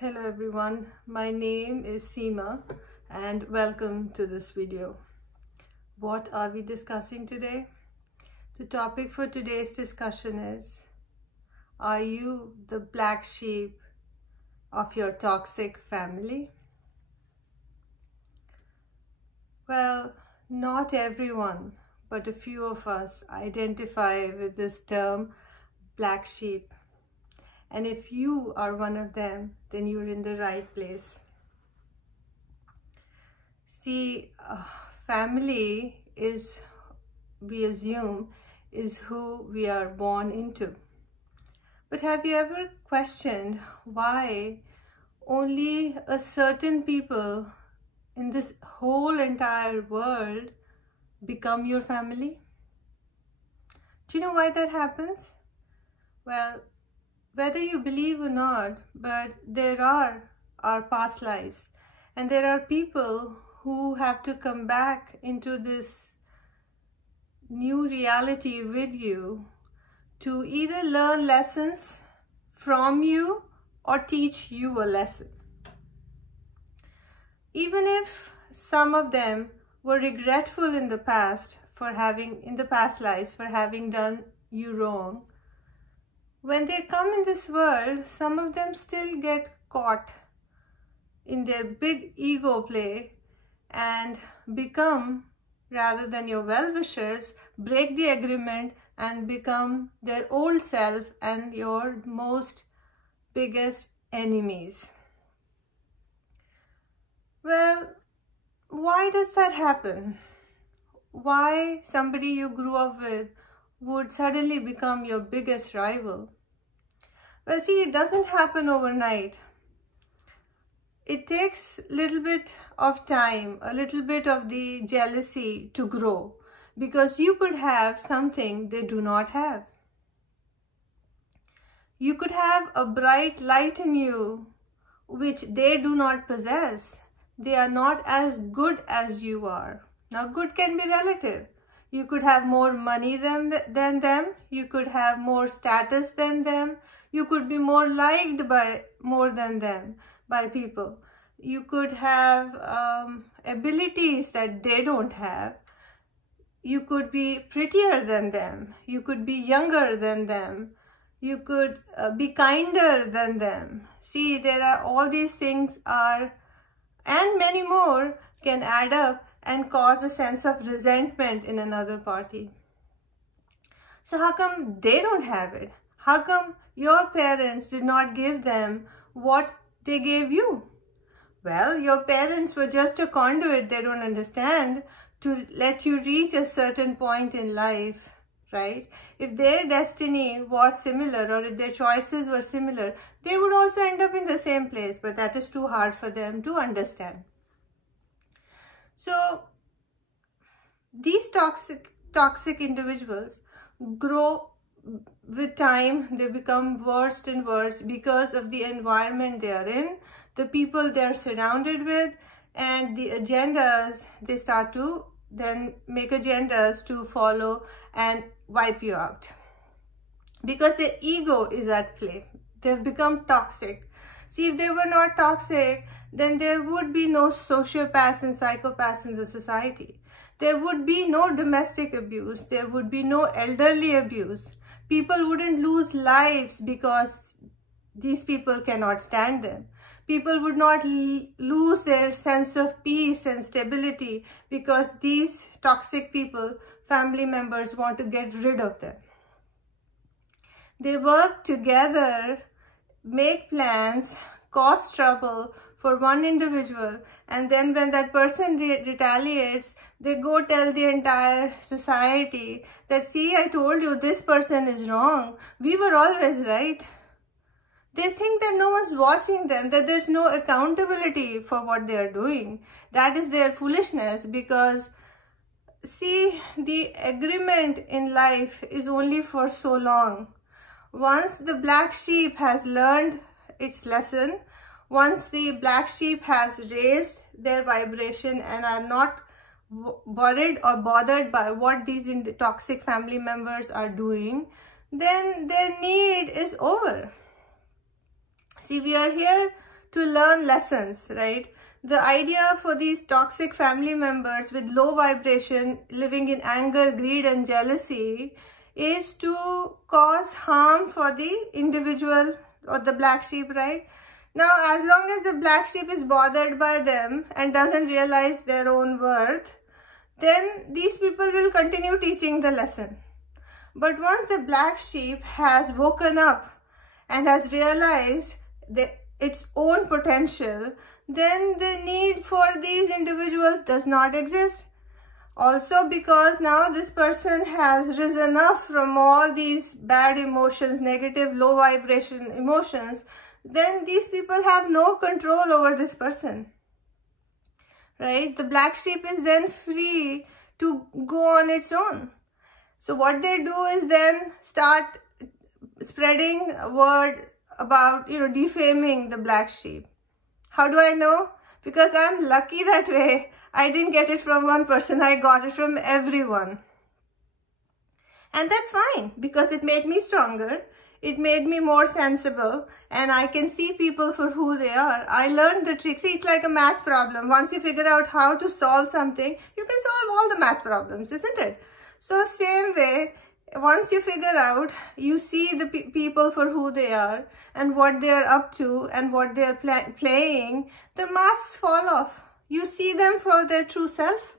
Hello everyone, my name is Seema and welcome to this video. What are we discussing today? The topic for today's discussion is, are you the black sheep of your toxic family? Well, not everyone, but a few of us identify with this term black sheep. And if you are one of them, then you're in the right place. See, family is, we assume, is who we are born into. But have you ever questioned why only a certain people in this whole entire world become your family? Do you know why that happens? Well, whether you believe or not, but there are our past lives, and there are people who have to come back into this new reality with you to either learn lessons from you or teach you a lesson. Even if some of them were regretful in the past lives for having done you wrong, when they come in this world, some of them still get caught in their big ego play and become, rather than your well-wishers, break the agreement and become their old self and your biggest enemies. Well, why does that happen? Why somebody you grew up with would suddenly become your biggest rival? Well, see, it doesn't happen overnight. It takes a little bit of time, a little bit of the jealousy to grow, because you could have something they do not have. You could have a bright light in you which they do not possess. They are not as good as you are. Now, good can be relative. You could have more money than them. You could have more status than them. You could be more liked by people. You could have abilities that they don't have. You could be prettier than them. You could be younger than them. You could be kinder than them. See, there are all these things and many more can add up and cause a sense of resentment in another party. So how come they don't have it? How come your parents did not give them what they gave you? Well, your parents were just a conduit, they don't understand, to let you reach a certain point in life, right? If their destiny was similar, or if their choices were similar, they would also end up in the same place, but that is too hard for them to understand. So these toxic individuals grow with time. They become worse and worse because of the environment they are in, the people they are surrounded with, and the agendas. They start to then make agendas to follow and wipe you out because their ego is at play. They've become toxic. See, if they were not toxic, then there would be no sociopaths and psychopaths in the society. There would be no domestic abuse. There would be no elderly abuse. People wouldn't lose lives because these people cannot stand them. People would not lose their sense of peace and stability because these toxic people, family members, want to get rid of them. They work together, make plans, cause trouble for one individual, and then when that person retaliates, they go tell the entire society that, see, I told you this person is wrong. We were always right. They think that no one's watching them, that there's no accountability for what they are doing. That is their foolishness, because, see, the agreement in life is only for so long. Once the black sheep has learned its lesson, once the black sheep has raised their vibration and are not worried or bothered by what these toxic family members are doing, then their need is over. See, we are here to learn lessons, right? The idea for these toxic family members with low vibration, living in anger, greed, and jealousy, is to cause harm for the individual or the black sheep, right? Now, as long as the black sheep is bothered by them and doesn't realize their own worth, then these people will continue teaching the lesson. But once the black sheep has woken up and has realized its own potential, then the need for these individuals does not exist. Also, because now this person has risen up from all these bad emotions, negative, low vibration emotions, then these people have no control over this person, right? The black sheep is then free to go on its own. So what they do is then start spreading word about, defaming the black sheep. How do I know? Because I'm lucky that way. I didn't get it from one person. I got it from everyone. And that's fine, because it made me stronger. It made me more sensible, and I can see people for who they are. I learned the trick. See, it's like a math problem. Once you figure out how to solve something, you can solve all the math problems, isn't it? So same way, once you figure out, you see the people for who they are and what they are up to and what they are playing, the masks fall off. You see them for their true self.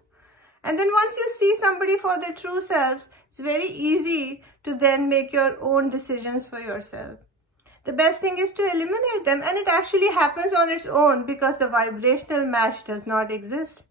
And then once you see somebody for their true selves, it's very easy to then make your own decisions for yourself. The best thing is to eliminate them, and it actually happens on its own because the vibrational match does not exist.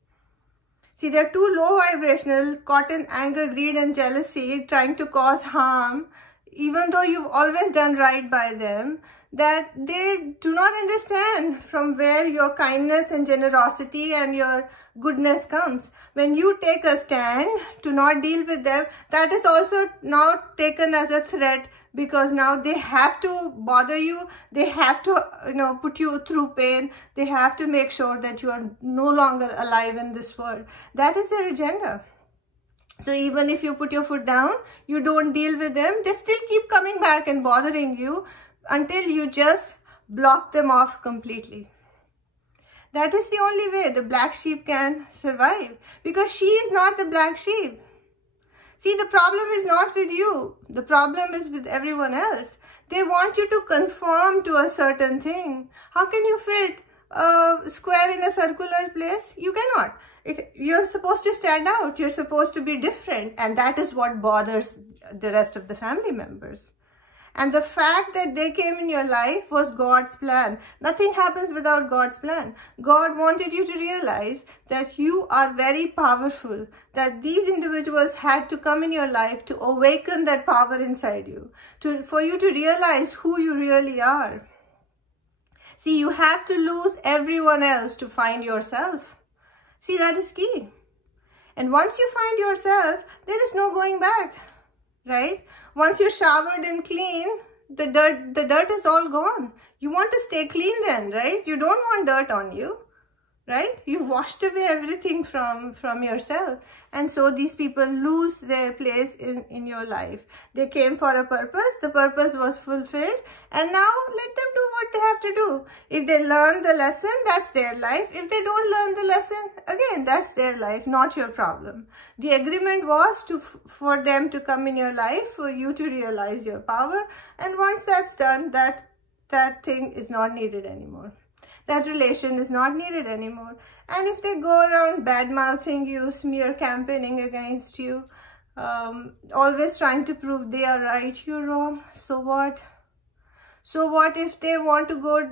See, they're too low vibrational, caught in anger, greed, and jealousy, trying to cause harm, even though you've always done right by them, that they do not understand from where your kindness and generosity and your goodness comes. When you take a stand to not deal with them, that is also now taken as a threat, because now they have to bother you, they have to put you through pain, they have to make sure that you are no longer alive in this world. That is their agenda. So even if you put your foot down, you don't deal with them, they still keep coming back and bothering you until you just block them off completely. That is the only way the black sheep can survive, because she is not the black sheep. See, the problem is not with you. The problem is with everyone else. They want you to conform to a certain thing. How can you fit a square in a circular place? You cannot. You're supposed to stand out. You're supposed to be different. And that is what bothers the rest of the family members. And the fact that they came in your life was God's plan. Nothing happens without God's plan. God wanted you to realize that you are very powerful, that these individuals had to come in your life to awaken that power inside you, for you to realize who you really are. See, you have to lose everyone else to find yourself. See, that is key. And once you find yourself, there is no going back, right? Once you're showered and clean, the dirt is all gone. You want to stay clean then, right? You don't want dirt on you, right? You've washed away everything from yourself. And so these people lose their place in your life. They came for a purpose. The purpose was fulfilled. And now let them do what they have to do. If they learn the lesson, that's their life. If they don't learn the lesson, again, that's their life, not your problem. The agreement was for them to come in your life, for you to realize your power. And once that's done, that thing is not needed anymore. That relation is not needed anymore. And if they go around bad-mouthing you, smear campaigning against you, always trying to prove they are right, you're wrong, so what? So what if they want to go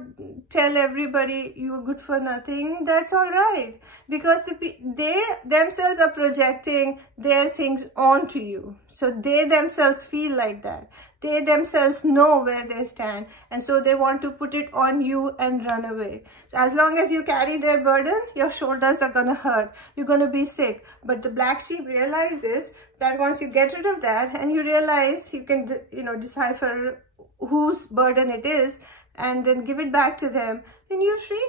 tell everybody you're good for nothing? That's all right. Because they themselves are projecting their things onto you. So they themselves feel like that. They themselves know where they stand. And so they want to put it on you and run away. So as long as you carry their burden, your shoulders are going to hurt. You're going to be sick. But the black sheep realizes that once you get rid of that and you realize you can, decipher whose burden it is and then give it back to them, then you're free.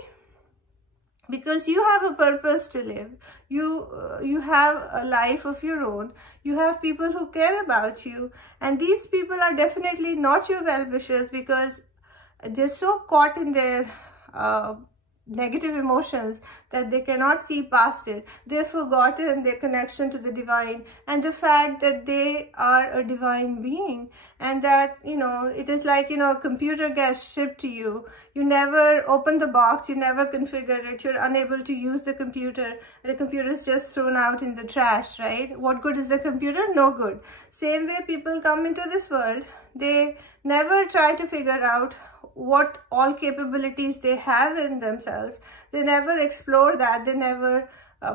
Because you have a purpose to live. You have a life of your own. You have people who care about you. And these people are definitely not your well-wishers, because they're so caught in their negative emotions, that they cannot see past it. They've forgotten their connection to the divine and the fact that they are a divine being, and that, you know, it is like, you know, a computer gets shipped to you. You never open the box, you never configure it, you're unable to use the computer is just thrown out in the trash, right? What good is the computer? No good. Same way people come into this world, they never try to figure out what all capabilities they have in themselves. They never explore that, they never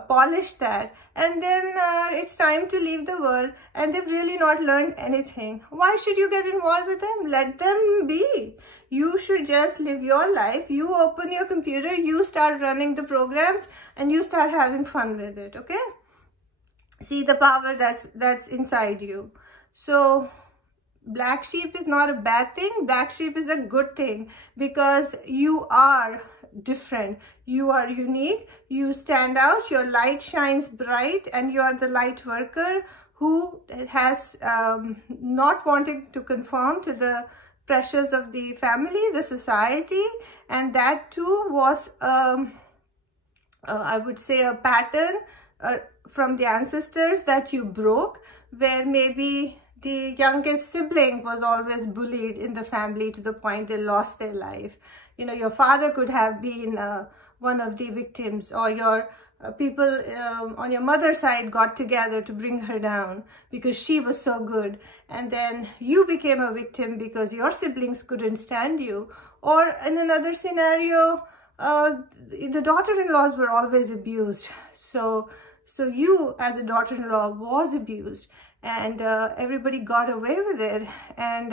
polish that, and then it's time to leave the world and they've really not learned anything. Why should you get involved with them? Let them be. You should just live your life. You open your computer, you start running the programs, and you start having fun with it, okay? See the power that's inside you. So black sheep is not a bad thing. Black sheep is a good thing, because you are different, you are unique, you stand out, your light shines bright, and you are the light worker who has not wanting to conform to the pressures of the family, the society, and that too was I would say a pattern from the ancestors that you broke, where maybe the youngest sibling was always bullied in the family to the point they lost their life. You know, your father could have been one of the victims, or your people on your mother's side got together to bring her down because she was so good. And then you became a victim because your siblings couldn't stand you. Or in another scenario, the daughter-in-laws were always abused. So you as a daughter-in-law was abused, and everybody got away with it. And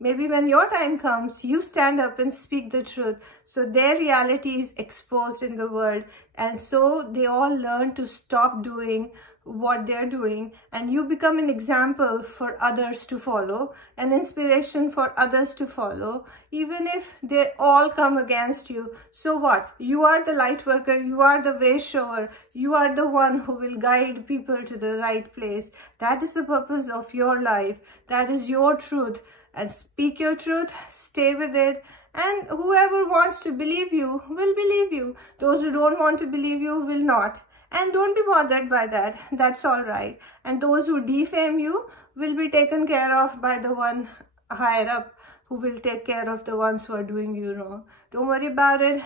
maybe when your time comes, you stand up and speak the truth. So their reality is exposed in the world. And so they all learn to stop doing what they're doing. And you become an example for others to follow, an inspiration for others to follow, even if they all come against you. So what? You are the light worker. You are the way shower. You are the one who will guide people to the right place. That is the purpose of your life. That is your truth. And speak your truth, stay with it, and whoever wants to believe you will believe you. Those who don't want to believe you will not. And don't be bothered by that. That's all right. And those who defame you will be taken care of by the one higher up, who will take care of the ones who are doing you wrong. Don't worry about it.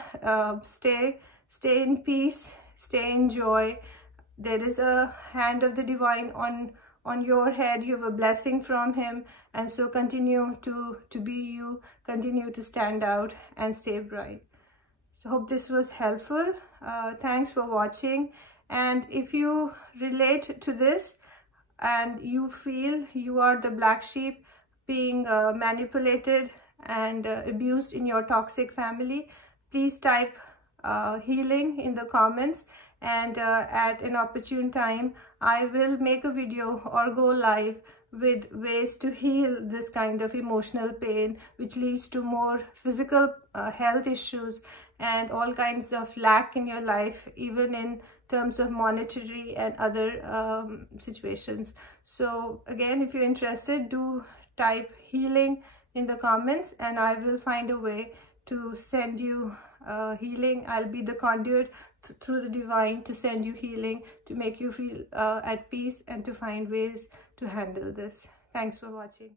Stay in peace, stay in joy. There is a hand of the divine on your head. You have a blessing from him, and so continue to be you, continue to stand out and stay bright. So hope this was helpful. Thanks for watching. And if you relate to this and you feel you are the black sheep being manipulated and abused in your toxic family, please type healing in the comments, and at an opportune time I will make a video or go live with ways to heal this kind of emotional pain, which leads to more physical health issues and all kinds of lack in your life, even in terms of monetary and other situations. So again, if you're interested, do type healing in the comments and I will find a way to send you healing. I'll be the conduit through the divine to send you healing, to make you feel at peace and to find ways to handle this. Thanks for watching.